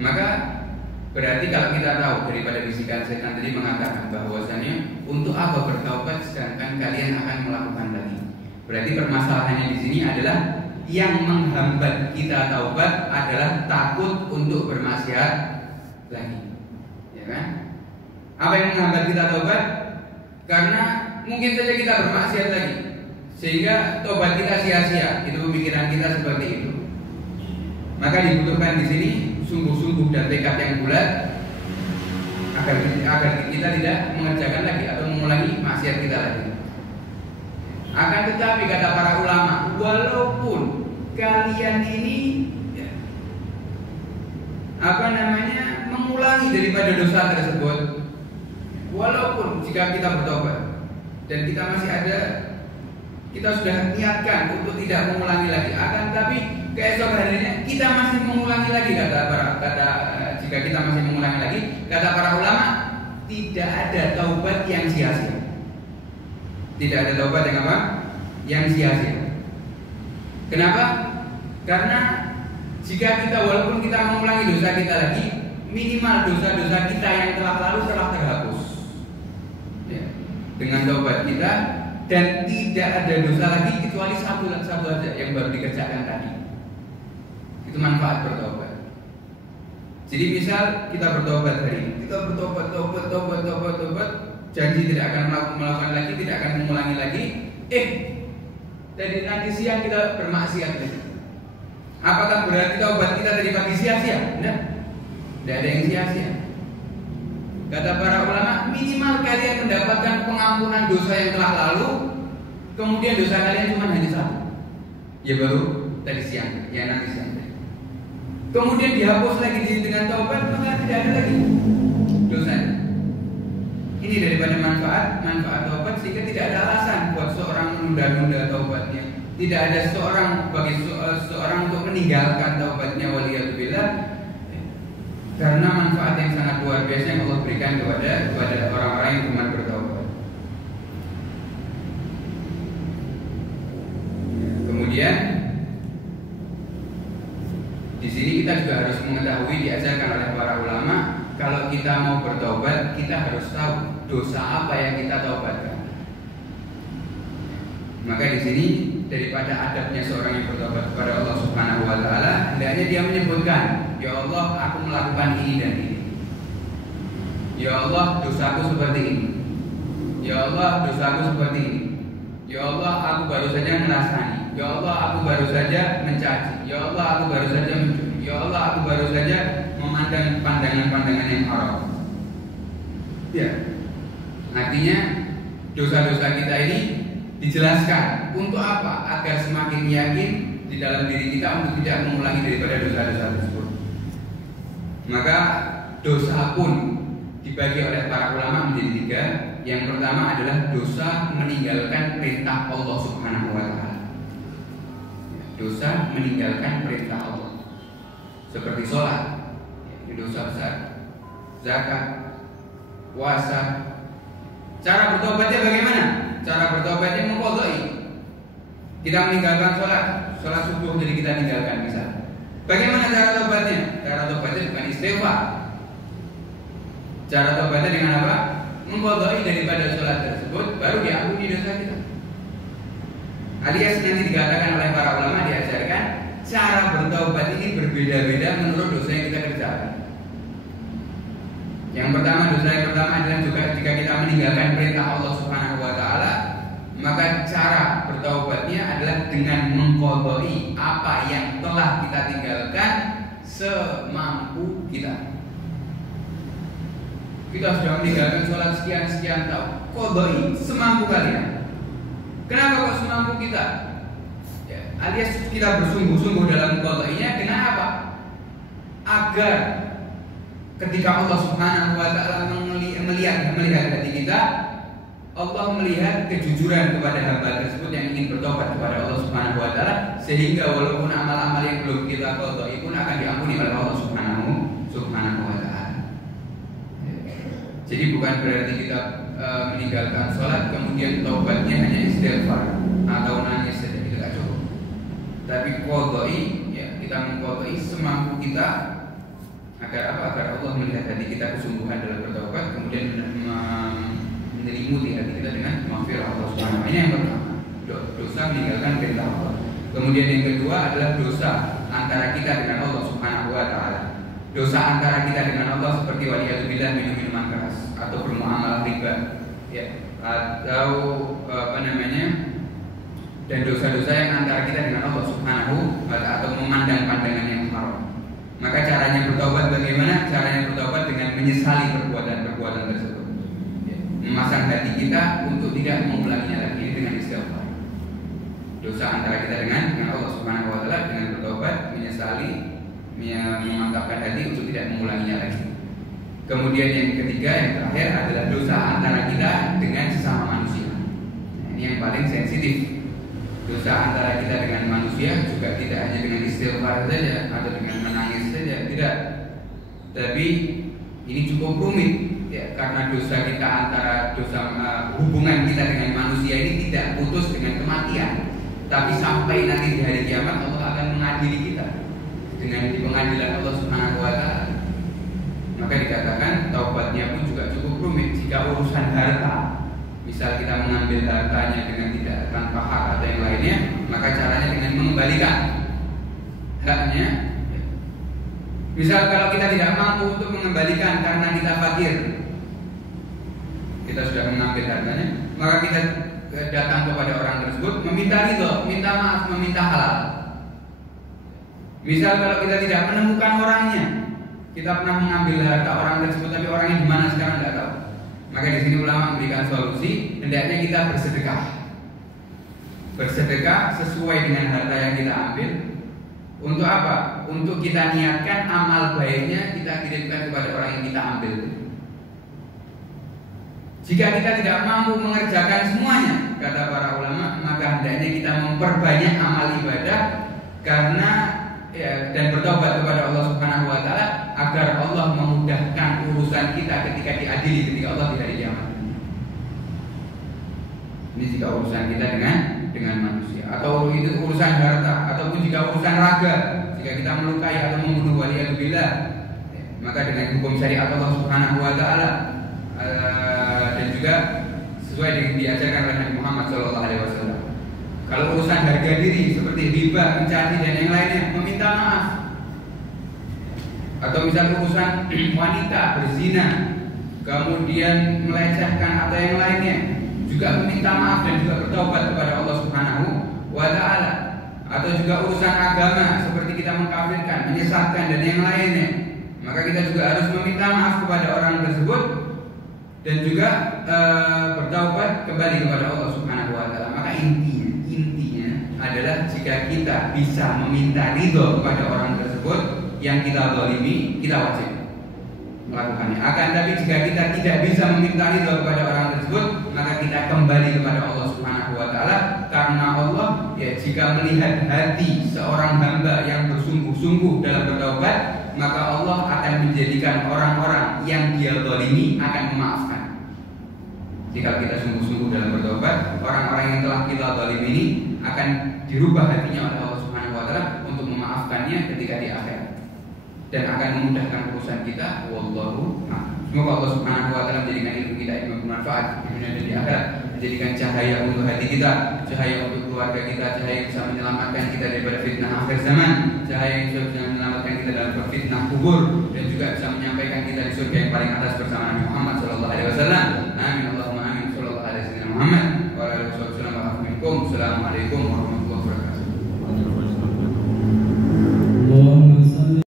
Maka berarti kalau kita tahu daripada bisikan setan tadi mengatakan bahwasannya untuk apa bertaubat sedangkan kalian akan melakukan lagi. Berarti permasalahannya di sini adalah yang menghambat kita taubat adalah takut untuk bermaksiat lagi, ya kan? Apa yang menghambat kita taubat? Karena mungkin saja kita bermaksiat lagi, sehingga taubat kita sia-sia. Itu pemikiran kita seperti itu. Maka dibutuhkan di sini sungguh-sungguh dan tekad yang bulat agar kita tidak mengerjakan lagi atau mengulangi maksiat kita lagi. Akan tetapi kata para ulama, walaupun kalian ini mengulangi daripada dosa tersebut, walaupun jika kita bertobat dan kita masih ada, kita sudah niatkan untuk tidak mengulangi lagi, akan tetapi keesokan harinya kita masih mengulangi lagi jika kita masih mengulangi lagi, kata para ulama, tidak ada taubat yang sia-sia. Tidak ada taubat yang apa? Yang sia-sia. Kenapa? Karena jika kita walaupun kita mengulangi dosa kita lagi, minimal dosa-dosa kita yang telah lalu telah terhapus ya, dengan taubat kita, dan tidak ada dosa lagi kecuali satu aja yang baru dikerjakan tadi. Itu manfaat bertobat. Jadi misal kita bertobat hari ini, kita bertobat, janji tidak akan melakukan lagi, tidak akan mengulangi lagi. Dari nanti siang kita bermaksiat lagi. Apakah berarti taubat kita dari pagi sia-sia? Tidak ada yang sia-sia. Kata para ulama, minimal kalian mendapatkan pengampunan dosa yang telah lalu, kemudian dosa kalian cuma hanya satu, ya baru tadi siang, ya nanti siang. Kemudian dihapus lagi dengan taubat, maka tidak ada lagi dosanya. Ini daripada manfaat taubat, sehingga tidak ada alasan buat seorang menunda-nunda taubatnya. Tidak ada seorang untuk meninggalkan taubatnya, waliyadzubillah. Karena manfaat yang sangat luar biasa yang Allah berikan kepada orang-orang yang gemar bertaubat. Kemudian di sini kita juga harus mengetahui, diajarkan oleh para ulama, kalau kita mau bertaubat, kita harus tahu dosa apa yang kita taubatkan. Maka di sini daripada adabnya seorang yang bertobat kepada Allah Subhanahu wa taala, hendaknya dia menyebutkan, ya Allah, aku melakukan ini dan ini. Ya Allah, dosaku seperti ini. Ya Allah, dosaku seperti ini. Ya Allah, aku baru saja menasani. Ya Allah, aku baru saja mencaci. Ya Allah, aku baru saja mencuri. Ya Allah, aku baru saja memandang pandangan-pandangan yang haram. Ya, artinya dosa-dosa kita ini dijelaskan untuk apa? Agar semakin yakin di dalam diri kita untuk tidak mengulangi daripada dosa-dosa tersebut. Maka dosa pun dibagi oleh para ulama menjadi tiga. Yang pertama adalah dosa meninggalkan perintah Allah Subhanahu wa taala. Dosa meninggalkan perintah Allah, seperti sholat, ini dosa besar, zakat, puasa. Cara bertobatnya bagaimana? Cara bertobatnya mengqadai. Kita meninggalkan sholat subuh, jadi kita tinggalkan misalnya. Bagaimana cara tobatnya? Cara tobatnya bukan istighfar. Cara tobatnya dengan apa? Mengqadai daripada sholat tersebut, baru diampuni dosa kita. Alias nanti dikatakan oleh para ulama, diajarkan cara bertobat ini berbeda-beda menurut dosa yang kita kerjakan. Dosa yang pertama adalah juga jika kita meninggalkan perintah Allah Subhanahu wa taala, maka cara bertaubatnya adalah dengan mengqadai apa yang telah kita tinggalkan semampu kita. Kita sudah meninggalkan sholat sekian tahun, qadai semampu kalian. Kenapa kok semampu kita? Ya, alias kita bersungguh-sungguh dalam qadainya. Kenapa? Agar ketika Allah Subhanahu wa taala melihat hati kita, Allah melihat kejujuran kepada hamba tersebut yang ingin bertobat kepada Allah Subhanahu wa taala, sehingga walaupun amal-amal yang belum kita qadai pun akan diampuni oleh Allah Subhanahu wa taala. Jadi bukan berarti kita meninggalkan sholat kemudian taubatnya hanya istighfar atau nangis saja, itu tidak cukup. Tapi qadai, ya, kita mengqadai semampu kita. Agar apa? Agar Allah melihat hati kita kesungguhan dalam bertobat, kemudian menyelimuti hati kita dengan maghfirah Allah Subhanahu wa taala. Ini yang pertama, dosa meninggalkan perintah Allah. Kemudian yang kedua adalah dosa antara kita dengan Allah Subhanahu wa taala. Dosa antara kita dengan Allah seperti waliyadzubillah minum minuman keras atau bermuamalah riba, ya, atau dan dosa-dosa yang antara kita dengan Allah Subhanahu wa taala, atau memandang pandangan yang haram. Maka caranya bertobat bagaimana? Caranya bertobat dengan menyesali perbuatan tersebut, ya, memasang hati kita untuk tidak mengulanginya lagi dengan istighfar. Dosa antara kita dengan Allah Subhanahu wa taala dengan bertobat, menyesali, memantapkan hati untuk tidak mengulanginya lagi. Kemudian yang ketiga, yang terakhir adalah dosa antara kita dengan sesama manusia. Nah, ini yang paling sensitif. Dosa antara kita dengan manusia juga tidak hanya dengan istighfar saja atau dengan menangis saja, tidak. Tapi ini cukup rumit ya, karena dosa kita antara hubungan kita dengan manusia ini tidak putus dengan kematian, tapi sampai nanti di hari kiamat Allah akan mengadili kita dengan di pengadilan Allah Subhanahu wa taala. Maka dikatakan taubatnya pun juga cukup rumit. Jika urusan harta, misal kita mengambil hartanya dengan tidak tanpa hak atau yang lainnya, maka caranya dengan mengembalikan haknya. Misal kalau kita tidak mampu untuk mengembalikan karena kita fakir, kita sudah mengambil hartanya, maka kita datang kepada orang tersebut meminta ridho, minta maaf, meminta halal. Misal kalau kita tidak menemukan orangnya, kita pernah mengambil harta orang tersebut tapi orangnya di mana sekarang tidak tahu. Maka di sini ulama memberikan solusi, hendaknya kita bersedekah. Bersedekah sesuai dengan harta yang kita ambil. Untuk apa? Untuk kita niatkan amal baiknya kita kirimkan kepada orang yang kita ambil. Jika kita tidak mampu mengerjakan semuanya, kata para ulama, maka hendaknya kita memperbanyak amal ibadah karena dan bertobat kepada Allah Subhanahu wa taala agar Allah memudahkan urusan kita ketika diadili ketika Allah di hari kiamat. Ini jika urusan kita dengan manusia, atau itu urusan harta, ataupun jika urusan raga, jika kita melukai atau membunuh waliyadzubillah, maka dengan hukum syariat Allah Subhanahu wa taala dan juga sesuai dengan diajarkan oleh Nabi Muhammad SAW. Kalau urusan harga diri seperti riba, mencaci dan yang lainnya, meminta maaf. Atau misal urusan wanita berzina, kemudian melecehkan atau yang lainnya, juga meminta maaf dan juga bertobat kepada Allah Subhanahu wa taala. Atau juga urusan agama seperti kita mengkafirkan, menyesatkan dan yang lainnya, maka kita juga harus meminta maaf kepada orang tersebut dan juga bertaubat kembali kepada Allah Subhanahu wa taala. Maka intinya adalah jika kita bisa meminta ridho kepada orang tersebut yang kita zalimi, kita wajib melakukannya. Akan tapi jika kita tidak bisa meminta ridho kepada orang tersebut, maka kita kembali kepada Allah Subhanahu wa taala, karena Allah ya jika melihat hati seorang hamba yang bersungguh-sungguh dalam bertaubat, maka Allah akan menjadikan orang-orang yang dia zalimi akan memaafkan. Jika kita sungguh-sungguh dalam bertobat, orang-orang yang telah kita zalimi ini akan dirubah hatinya oleh Allah Subhanahu wa taala untuk memaafkannya ketika di akhirat dan akan memudahkan urusan kita. Wallahu a'lam. Semoga Allah Subhanahu wa taala menjadikan ilmu kita yang bermanfaat di dunia dan di akhirat, menjadikan cahaya untuk hati kita, cahaya untuk keluarga kita, cahaya yang bisa menyelamatkan kita daripada fitnah akhir zaman, cahaya yang bisa menyelamatkan kita dalam fitnah kubur, dan juga bisa menyampaikan kita di surga yang paling atas bersama Nabi Muhammad sallallahu alaihi wasallam. Amin Allahumma amin. Sallallahu alaihi wasallam Muhammad wa alihi wasallam. Assalamualaikum warahmatullahi wabarakatuh.